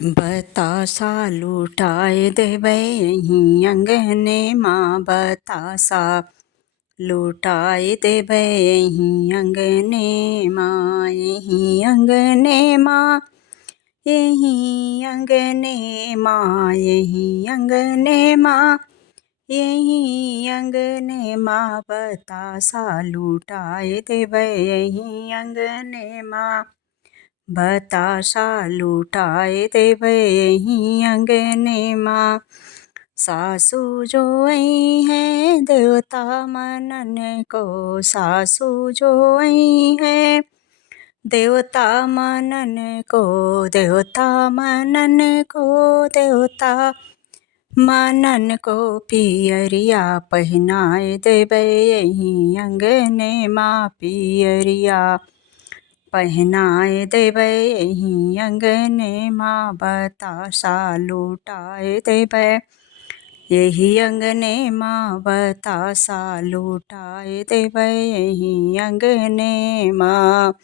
बतासा लुटाए देबै यहीं अँगने माँ, बतासा लुटाए देबै यहीं अँगने माँ, यहीं अँगने माँ, यहीं अँगने माँ, यहीं अँगने माँ, यहीं अँगने माँ, बतासा लुटाए देबै यहीं अँगने माँ, बतासा लुटाए देबै यहीं अँगने माँ। सासु जो आई हैं देवता मनन को, सासु जो आई हैं देवता मनन को, देवता मनन को, देवता मनन को पियरिया पहिनाए देबै यहीं अँगने माँ, पियरिया पहिनाए देबै यहीं अँगने माँ, बतासा लुटाए देबै यही अँगने माँ, बतासा लुटाए देबै यहीं अँगने माँ।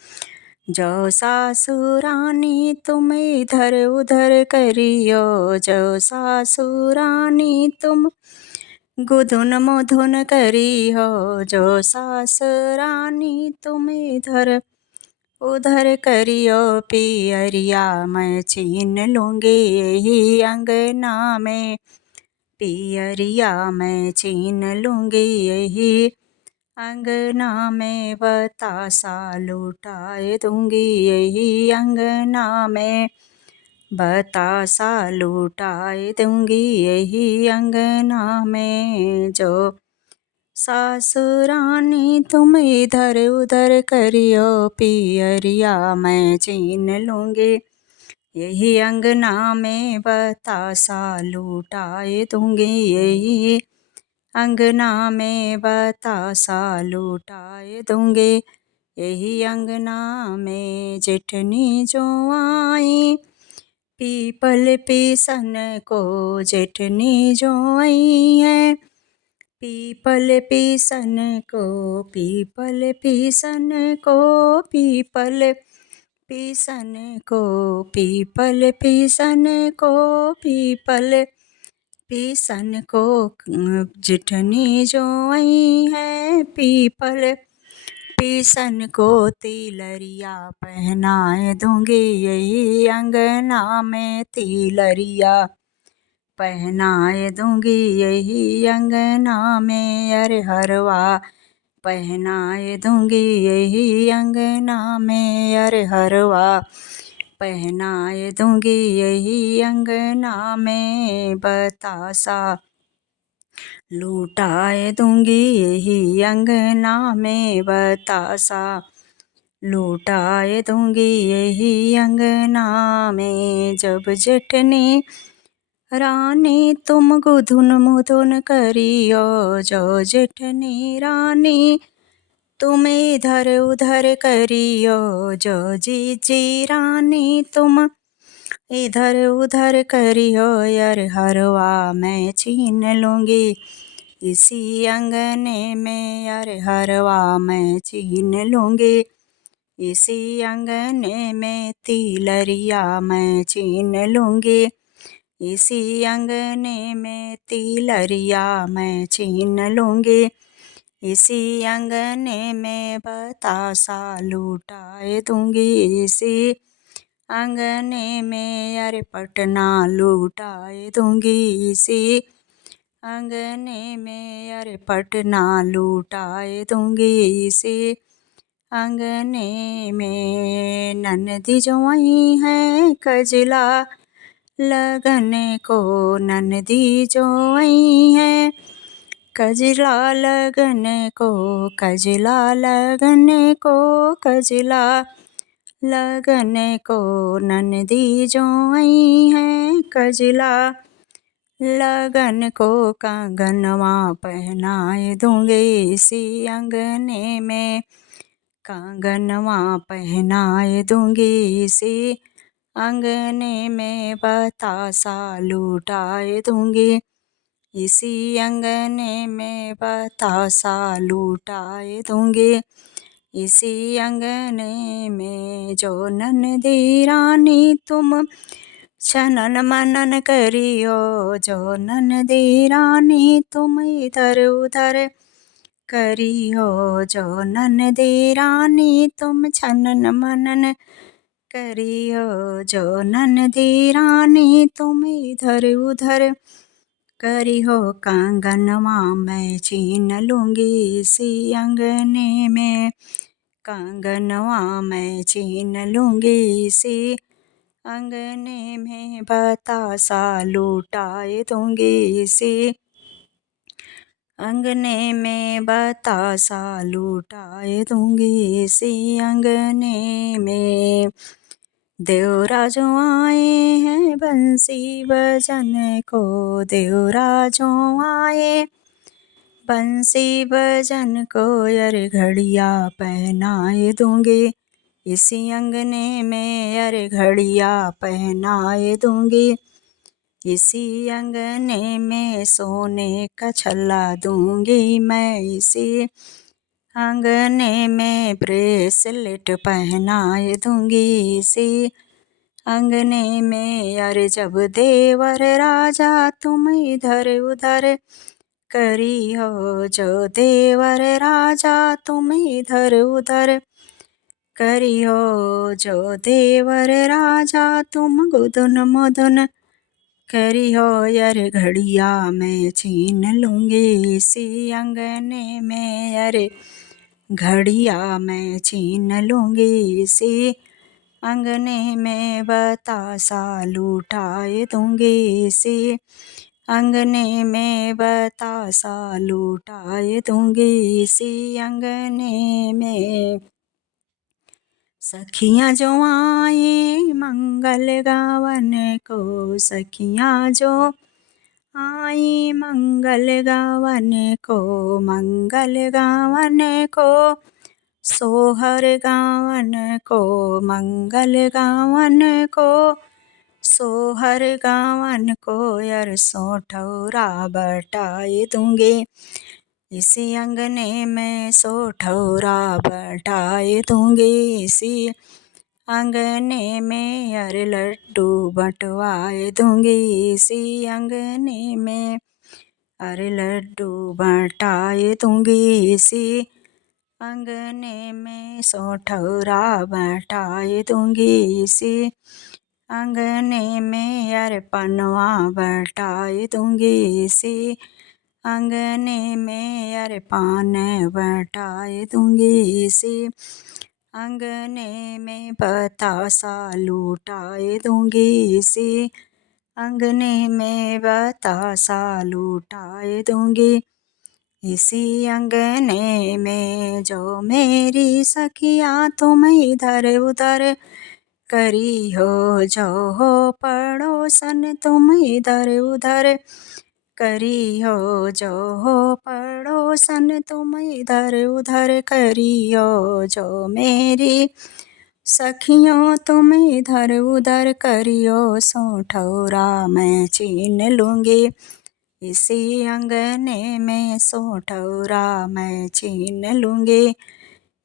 जो सासुरानी तुम इधर उधर करियो, जो सासुरानी तुम गुधुन मुधुन करियो, जो सासुरानी तुम इधर उधर करियो, पियरिया मैं छीन लूँगी यही अँगना में, पियरिया मैं छीन लूँगी यही अँगना में, बतासा लुटाए दूँगी यही अँगना में, बतासा लुटाए दूँगी यही अँगना में। जो सासुरानी तुम इधर उधर करियो, पियरिया मैं छीन लूँगी यही अँगना में, बतासा लुटाए दूँगी यही अँगना में, बतासा लुटाए दूँगी यही अँगना में। जेठनी जो आई पीपल पीसन को, जेठनी जो आई है पीपल पीसन को, पीपल पीसन को, पीपल पीसन को, पीपल पीसन को, पीपल पीसन को, जेठनी जो आई है पीपल पीसन को, तिलरिया पहनाए दूँगी यही अँगना में, तिलरिया पहनाए दूँगी यही अँगना में। अरे हरवा पहनाए दूँगी यही अँगना में, अरे हरवा पहनाए दूँगी यही अँगना में, बतासा लुटाए दूँगी यही अँगना में, बतासा लुटाए दूँगी यही अँगना में। जब जेठनी रानी तुम गुधुन मुधुन करियो, जो जेठनी रानी तुम इधर उधर करियो, जो जीजी रानी तुम इधर उधर करियो, यार हरवा मैं छीन लूँगी इसी अँगने में, यार हरवा मैं छीन लूँगी इसी अँगने में, तिलरिया मैं छीन लूँगी इसी अँगने में, तिलरिया मैं छीन लूँगी इसी अँगने में, बतासा लुटाए दूँगी इसी अँगने में, अरे पटना लुटाए दूँगी इसी अँगने में, अरे पटना लुटाए दूँगी इसी अँगने में। ननदी जो आई हैं कजला लगन को, ननदी जो आई हैं कजला लगन को, कजला लगन को, कजला लगन को, ननदी जो आई हैं कजला लगन को, कंगनवा पहनाए दूँगी इसी अँगने में, कंगनवा पहनाए दूँगी इसी अँगने में, बतासा लुटाए दूँगी इसी अँगने में, बतासा लुटाए दूँगी इसी अँगने में। जो ननदी रानी तुम छनन मनन करियो जो ननदी रानी तुम इधर उधर करियो जो ननदी रानी तुम छनन मनन करियो जो ननदी रानी तुम इधर उधर करियो कंगनवा मैं छीन लूंगी इसी अंगने में कंगनवा मैं छीन लूंगी इसी अंगने में बतासा लुटाए दूंगी इसी अंगने में बतासा लुटाए दूंगी इसी अंगने में देवराजो आए हैं बंसी बजन को देवराजो आए बंसी बजन को यार घड़िया पहनाए दूंगी इसी अंगने में यार घड़िया पहनाए दूंगी इसी अंगने में सोने का छल्ला दूंगी मैं इसी अंगने में ब्रेसलेट पहनाए दूंगी इसी अंगने में यार जब देवर राजा तुम इधर उधर करी हो जो देवर राजा तुम इधर उधर करी हो जो देवर राजा तुम गुदुन मुदुन करी हो यार घड़िया मैं छीन लूंगी इसी अंगने में यार घड़िया मैं छीन लूंगी इसी अंगने में बतासा लुटाए दूंगी इसी अंगने में बतासा लुटाए दूंगी इसी अंगने में सखियाँ जो आए मंगल गावन को सखियाँ जो आई मंगल गावन को मंगल गावन को सोहर गावन को मंगल गावन को सोहर गावन को यार सोठौरा बटाए दूंगी इसी अंगने में सोठौरा बटाए दूंगी इसी अंगने में यार लड्डू बंटवाए दूंगी इसी अंगने में अरे लड्डू बंटाए दूंगी इसी अंगने में सोठौरा बटाए दूंगी इसी अंगने में यार पनवा बटाए दूंगी इसी अंगने में यार पान बटाए दूंगी इसी अंगने में बतासा लुटाए दूंगी इसी अंगने में बतासा लुटाए दूंगी इसी अंगने में जो मेरी सखियाँ तुम इधर उधर करी हो जो हो पड़ोसन तुम इधर उधर करी हो जो हो पड़ोसन तुम इधर उधर करी हो जो मेरी सखियों तुम इधर उधर करियो सोठौरा मैं छीन लूंगी इसी अंगने में सोठौरा मैं छीन लूंगी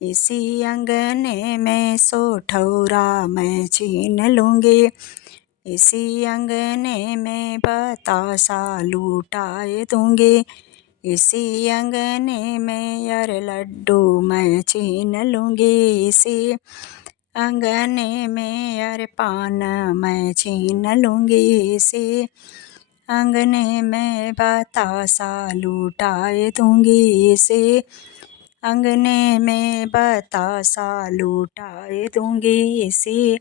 इसी अंगने में सोठौरा मैं छीन लूंगी इसी अंगने में बतासा लुटाए दूंगी इसी अंगने में यार लड्डू मैं छीन लूंगी इसी अंगने में यार पान मैं छीन लूंगी इसी अंगने में बतासा लुटाए दूंगी इसी अंगने में बतासा लुटाए दूंगी इसी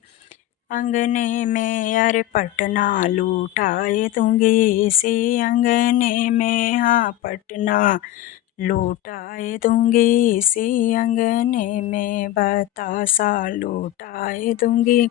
अंगने में यार पटना लुटाए दूंगी इसी अंगने में हाँ पटना लुटाए दूंगी इसी अंगने में बतासा लुटाए दूंगी।